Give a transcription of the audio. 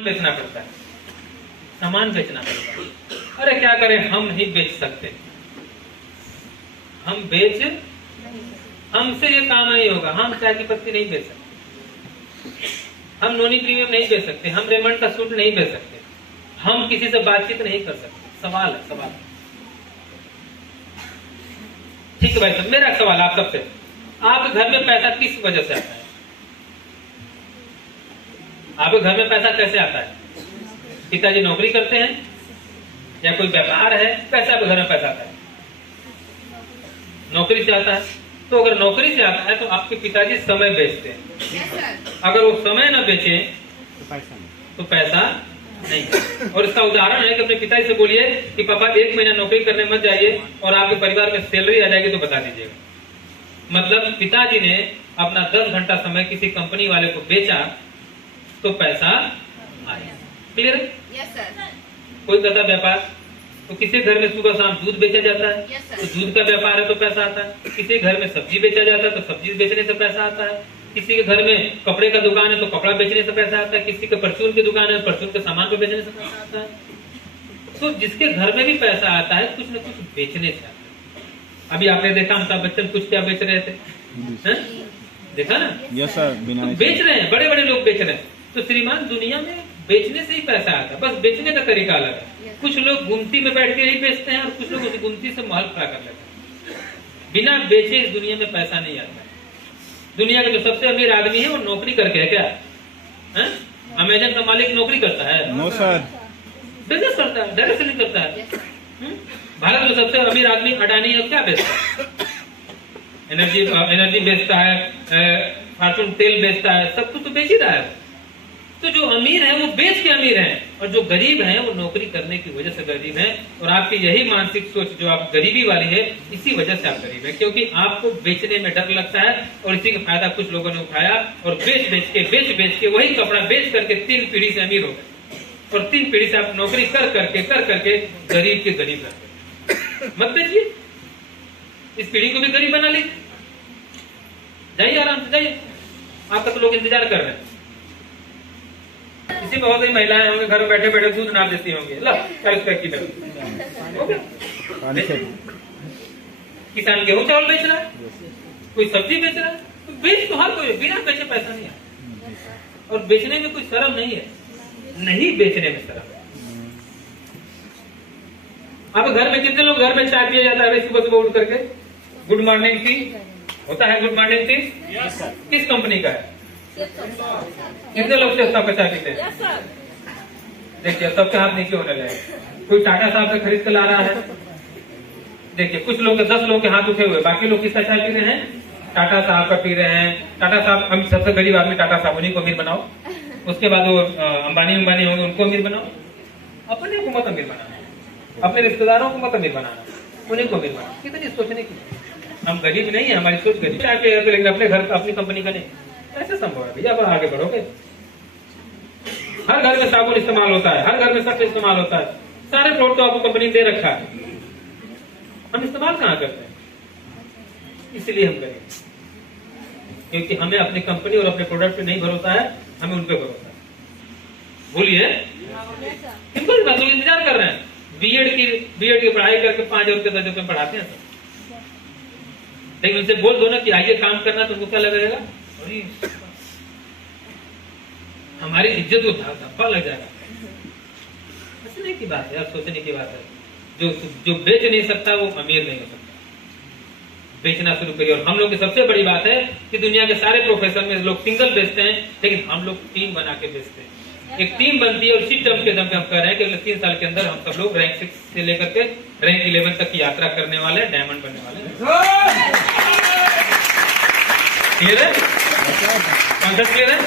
बेचना पड़ता है, सामान बेचना पड़ता है। अरे क्या करें, हम नहीं बेच सकते, हम बेच, हमसे ये काम नहीं होगा। हम चाय की पत्ती नहीं बेच सकते, हम नोनी प्रीमियम नहीं बेच सकते, हम रेमंड का सूट नहीं बेच सकते, हम किसी से बातचीत नहीं कर सकते। सवाल है, सवाल। ठीक है भाई साहब, मेरा सवाल आप सबसे, आपके घर में पैसा किस वजह से आता है? आपके घर में पैसा कैसे आता है? पिताजी नौकरी करते हैं या कोई व्यापार है, कैसे आपके घर में पैसा आता है? नौकरी से आता है। तो अगर नौकरी से आता है तो आपके पिताजी समय बेचते हैं। अगर वो समय ना बेचे तो पैसा नहीं। और इसका उदाहरण है कि अपने पिताजी से बोलिए कि पापा 1 महीना नौकरी करने मत जाइए और आपके परिवार में सैलरी आ जाएगी तो बता दीजिएगा। मतलब पिताजी ने अपना 10 घंटा समय किसी कंपनी वाले को बेचा तो पैसा आया। क्लियर? Yes sir. कोई करता व्यापार तो किसी घर में सुबह शाम दूध बेचा जाता है, Yes, sir. तो दूध का व्यापार है तो पैसा आता है। किसी घर में सब्जी बेचा जाता है तो सब्जी बेचने से पैसा आता है। किसी के घर में कपड़े का दुकान है तो कपड़ा बेचने से पैसा आता है। किसी के परचून की दुकान है, परचून के सामान को बेचने से पैसा आता है। तो जिसके घर में भी पैसा आता है कुछ न कुछ बेचने से आता है। अभी आपने देखा अमिताभ बच्चन कुछ क्या बेच रहे थे, देखा ना? यस सर, बिना तो बेच रहे हैं, बड़े बड़े लोग बेच रहे हैं। तो श्रीमान दुनिया में बेचने से ही पैसा आता है, बस बेचने का तरीका अलग है। कुछ लोग गुमती में बैठ के ही बेचते हैं और कुछ लोग उस गुमती से महल खड़ा कर लेते हैं। बिना बेचे इस दुनिया में पैसा नहीं आता है। दुनिया का जो सबसे अमीर आदमी है वो नौकरी करके है क्या? अमेजन का मालिक नौकरी करता है? नो सर, बिजनेस करता है, डायरेक्ट सेलिंग करता है। भारत में सबसे अमीर आदमी अडानी है, क्या बेचता है? एनर्जी बेचता है, फॉर्चून तेल बेचता है, सब कुछ तो बेच ही रहा है। तो जो अमीर है वो बेच के अमीर है और जो गरीब है वो नौकरी करने की वजह से गरीब है। और आपकी यही मानसिक सोच जो आप गरीबी वाली है, इसी वजह से आप गरीब है, क्योंकि आपको बेचने में डर लगता है और इसी का फायदा कुछ लोगों ने उठाया और बेच के वही कपड़ा बेच करके 3 पीढ़ी से अमीर हो गए और 3 पीढ़ी से आप नौकरी कर करके गरीब के गरीब रह गए। मत बेचिए, इस पीढ़ी को भी गरीब बना लीजिए। जाइए, आराम से जाइए, आपका तो लोग इंतजार कर रहे हैं। इसी बहुत ही महिलाएं होंगी घर में बैठे बैठे दूध नाप देती होंगी, ला 40 रुपए किलो। किसान गेहूं चावल बेच रहा है, कोई सब्जी बेच रहा है, तो बेच तो हर कोई, बिना बेचे पैसा नहीं आता। और बेचने में कोई शर्म नहीं है, नहीं बेचने में शर्म। अब घर में कितने लोग घर में चाय पिया जाता है सुबह सुबह उठ करके? गुड मॉर्निंग टी होता है, गुड मॉर्निंग टी किस कंपनी का है? कितने लोग से सबका चाय पीते हैं? देखिए सबके हाथ नीचे होने लगे। कोई टाटा साहब से खरीद कर ला रहा है, देखिए कुछ लोग 10 लोग के हाथ उठे हुए, बाकी लोग किसका चाय पी रहे हैं? टाटा साहब का पी रहे हैं। टाटा साहब, हम सबसे गरीब आदमी टाटा साहब, उन्हीं को अमीर बनाओ। उसके बाद वो अंबानी होंगे, उनको अमीर बनाओ। अपने को मत अमीर बनाना, अपने रिश्तेदारों को मत अमीर बनाना, उन्हीं को अमीर बनाओ। कितनी सोचने की, हम गरीब नहीं है, हमारी सोच गरीब है, लेकिन अपने घर का, अपनी कंपनी का नहीं। कैसे संभव है भैया? अब आगे बढ़ोगे। हर घर में साबुन इस्तेमाल होता है, हर घर में सर्फ इस्तेमाल होता है, सारे प्रोडक्ट तो आपको कंपनी दे रखा है, हम इस्तेमाल कहाँ करते हैं? इसलिए हम करें, क्योंकि हमें अपनी कंपनी और अपने प्रोडक्ट पे नहीं भरोसा है, हमें उन पे भरोसा है। बोलिए, सिंपल बात, लोग इंतजार कर रहे हैं। बीएड की पढ़ाई करके 5 रुपए 10 रुपए पढ़ाते हैं सब, लेकिन उनसे बोल दो ना कि आइए काम करना, तो उनको क्या लगेगा? हमारी इज्जत को धब्बा लग जाएगा। हंसने की बात है यार, सोचने की बात है। जो बेच नहीं सकता वो अमीर नहीं हो सकता। बेचना शुरू करिए। और हम लोग की सबसे बड़ी बात है कि दुनिया के सारे प्रोफेशन में लोग सिंगल बेचते हैं, लेकिन हम लोग टीम बना के बेचते हैं। एक टीम बनती है और इसी टर्म के दम पे हम कह रहे हैं कि अगले 3 साल के अंदर हम सब लोग रैंक 6 से लेकर के रैंक 11 तक की यात्रा करने वाले, डायमंड बनने वाले हैं। क्लियर है? कॉन्सेप्ट क्लियर है?